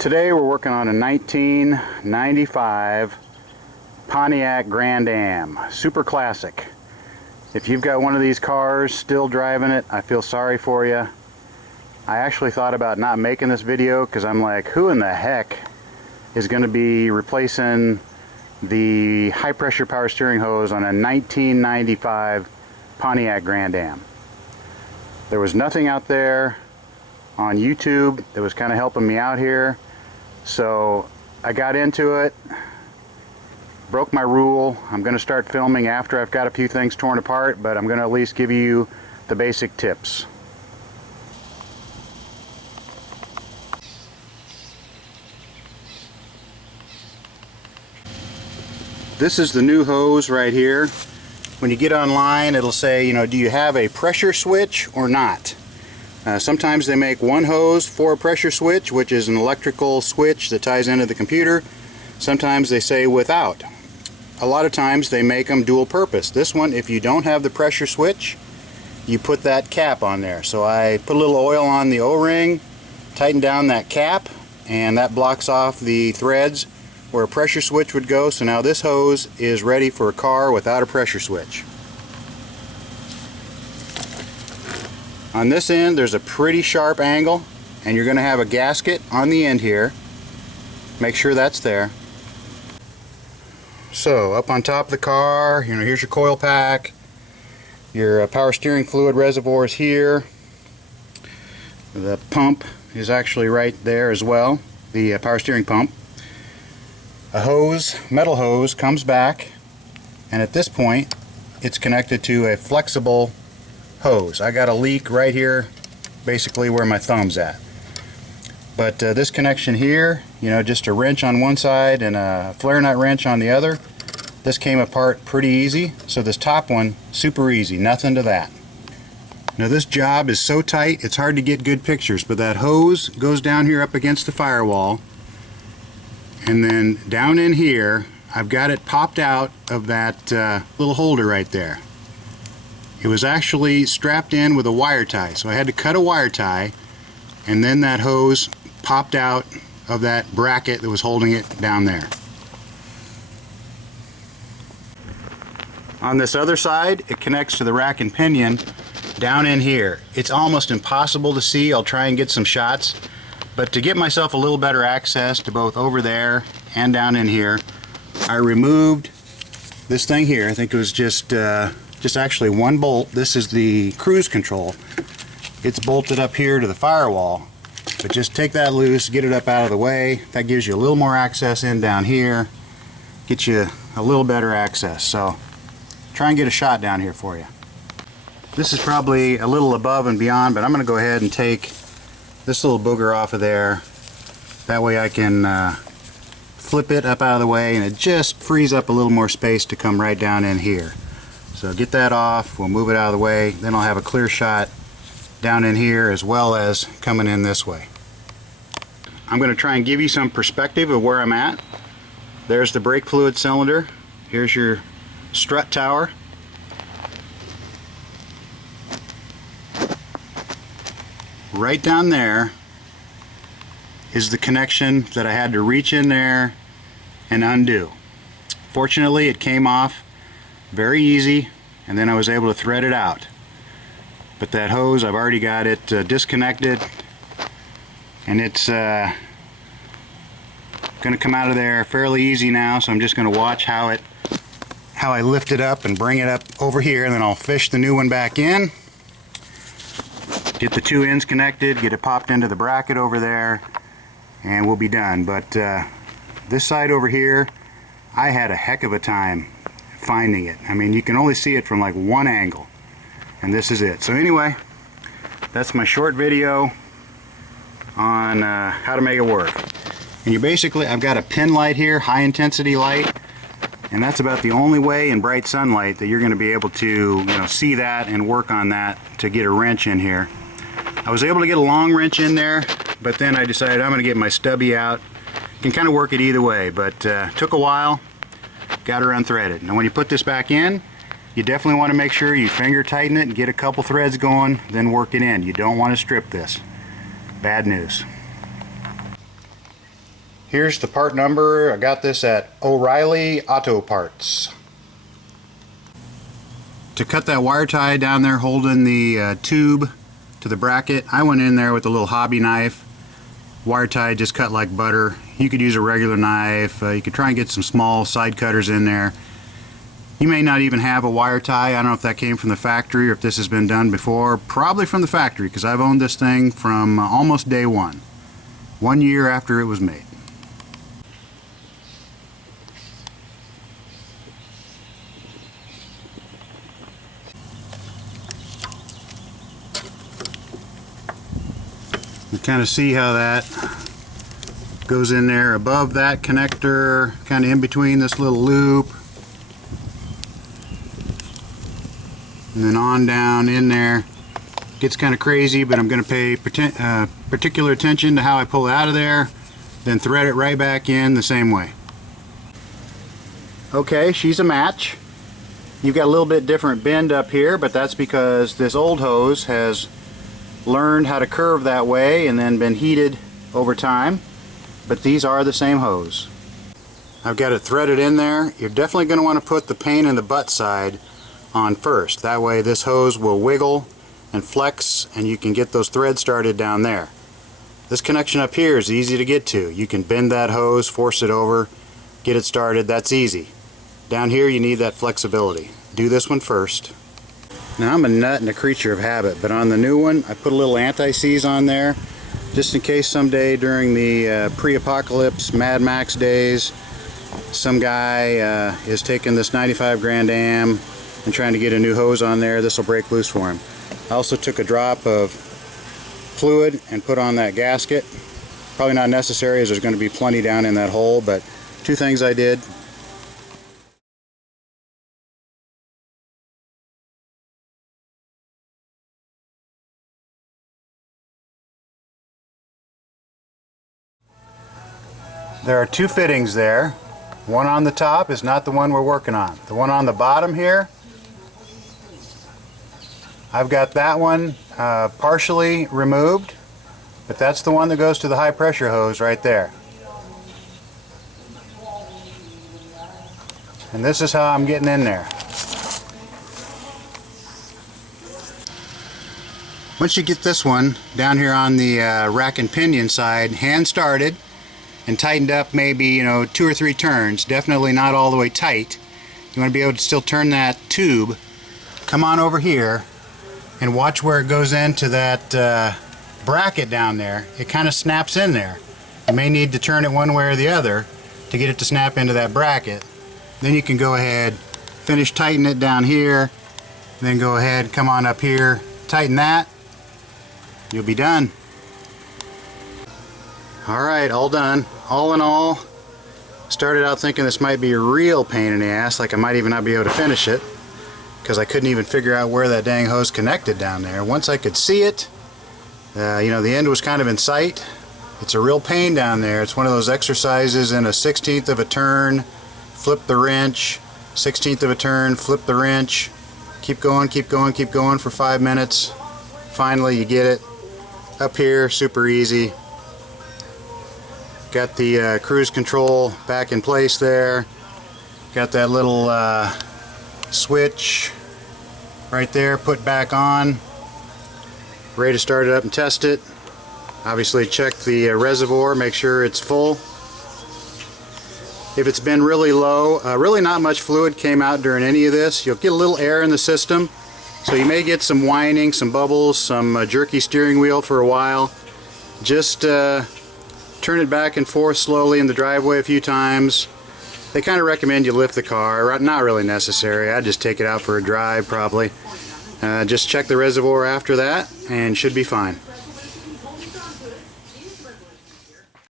Today we're working on a 1995 Pontiac Grand Am, super classic. If you've got one of these cars still driving it, I feel sorry for you. I actually thought about not making this video because I'm like, who in the heck is going to be replacing the high pressure power steering hose on a 1995 Pontiac Grand Am? There was nothing out there on YouTube that was kind of helping me out here. So I got into it, broke my rule. I'm going to start filming after I've got a few things torn apart, but I'm going to at least give you the basic tips. This is the new hose right here. When you get online, it'll say, you know, do you have a pressure switch or not? Sometimes they make one hose for a pressure switch, which is an electrical switch that ties into the computer. Sometimes they say without. A lot of times they make them dual purpose. This one, if you don't have the pressure switch, you put that cap on there. So I put a little oil on the O-ring, tighten down that cap, and that blocks off the threads where a pressure switch would go. So now this hose is ready for a car without a pressure switch. On this end there's a pretty sharp angle, and you're going to have a gasket on the end here. Make sure that's there. So up on top of the car, you know, here's your coil pack. Your power steering fluid reservoir is here. The pump is actually right there as well, the power steering pump. A hose, metal hose, comes back, and at this point it's connected to a flexible hose. I got a leak right here, basically where my thumb's at. But this connection here, you know, just a wrench on one side and a flare nut wrench on the other. This came apart pretty easy. So this top one, super easy, nothing to that. Now this job is so tight, it's hard to get good pictures, but that hose goes down here up against the firewall, and then down in here, I've got it popped out of that little holder right there. It was actually strapped in with a wire tie, so I had to cut a wire tie, and then that hose popped out of that bracket that was holding it down there. On this other side, it connects to the rack and pinion down in here. It's almost impossible to see. I'll try and get some shots, but to get myself a little better access to both over there and down in here, I removed this thing here. I think it was just actually one bolt. This is the cruise control. It's bolted up here to the firewall, but just take that loose, get it up out of the way. That gives you a little more access in down here, get you a little better access. So try and get a shot down here for you. This is probably a little above and beyond, but I'm going to go ahead and take this little booger off of there. That way I can flip it up out of the way, and it just frees up a little more space to come right down in here. So get that off, we'll move it out of the way, then I'll have a clear shot down in here as well as coming in this way. I'm going to try and give you some perspective of where I'm at. There's the brake fluid cylinder. Here's your strut tower. Right down there is the connection that I had to reach in there and undo. Fortunately, it came off very easy, and then I was able to thread it out. But that hose, I've already got it disconnected, and it's going to come out of there fairly easy now. So I'm just going to watch how I lift it up and bring it up over here, and then I'll fish the new one back in, get the two ends connected, get it popped into the bracket over there, and we'll be done. But this side over here, I had a heck of a time finding it. I mean, you can only see it from like one angle, and this is it. So anyway, that's my short video on how to make it work. And you basically, I've got a pin light here, high intensity light, and that's about the only way in bright sunlight that you're going to be able to, you know, see that and work on that to get a wrench in here. I was able to get a long wrench in there, but then I decided I'm going to get my stubby out. You can kind of work it either way, but took a while. Got her unthreaded. Now when you put this back in, you definitely want to make sure you finger tighten it and get a couple threads going, then work it in. You don't want to strip this. Bad news. Here's the part number. I got this at O'Reilly Auto Parts. To cut that wire tie down there holding the tube to the bracket, I went in there with a little hobby knife. Wire tie just cut like butter. You could use a regular knife. You could try and get some small side cutters in there. You may not even have a wire tie. I don't know if that came from the factory or if this has been done before. Probably from the factory, because I've owned this thing from almost day one. 1 year after it was made. You kind of see how that goes in there above that connector, kind of in between this little loop, and then on down in there. Gets kind of crazy, but I'm going to pay particular attention to how I pull it out of there, then thread it right back in the same way. Okay, she's a match. You've got a little bit different bend up here, but that's because this old hose has learned how to curve that way and then been heated over time, but these are the same hose. I've got it threaded in there. You're definitely going to want to put the pain in the butt side on first. That way this hose will wiggle and flex and you can get those threads started down there. This connection up here is easy to get to. You can bend that hose, force it over, get it started. That's easy. Down here you need that flexibility. Do this one first. Now I'm a nut and a creature of habit, but on the new one I put a little anti-seize on there just in case someday during the pre-apocalypse Mad Max days some guy is taking this 95 Grand Am and trying to get a new hose on there. This will break loose for him. I also took a drop of fluid and put on that gasket. Probably not necessary as there's going to be plenty down in that hole, but two things I did. There are two fittings there. One on the top is not the one we're working on. The one on the bottom here, I've got that one partially removed, but that's the one that goes to the high pressure hose right there. And this is how I'm getting in there. Once you get this one down here on the rack and pinion side, hand started and tightened up maybe 2 or 3 turns, definitely not all the way tight. You want to be able to still turn that tube. Come on over here and watch where it goes into that bracket down there. It kind of snaps in there. You may need to turn it one way or the other to get it to snap into that bracket. Then you can go ahead, finish tighten it down here, then go ahead, come on up here, tighten that, you'll be done. Alright, all done. All in all, started out thinking this might be a real pain in the ass, like I might even not be able to finish it, because I couldn't even figure out where that dang hose connected down there. Once I could see it, the end was kind of in sight. It's a real pain down there. It's one of those exercises in a 1/16 of a turn, flip the wrench, 1/16 of a turn, flip the wrench, keep going, keep going, keep going for 5 minutes. Finally you get it. Up here, super easy. Got the cruise control back in place there. Got that little switch right there put back on. Ready to start it up and test it. Obviously check the reservoir, make sure it's full. If it's been really low, really not much fluid came out during any of this. You'll get a little air in the system, so you may get some whining, some bubbles, some jerky steering wheel for a while. Just turn it back and forth slowly in the driveway a few times. They kind of recommend you lift the car. Not really necessary. I'd just take it out for a drive probably. Just check the reservoir after that and should be fine.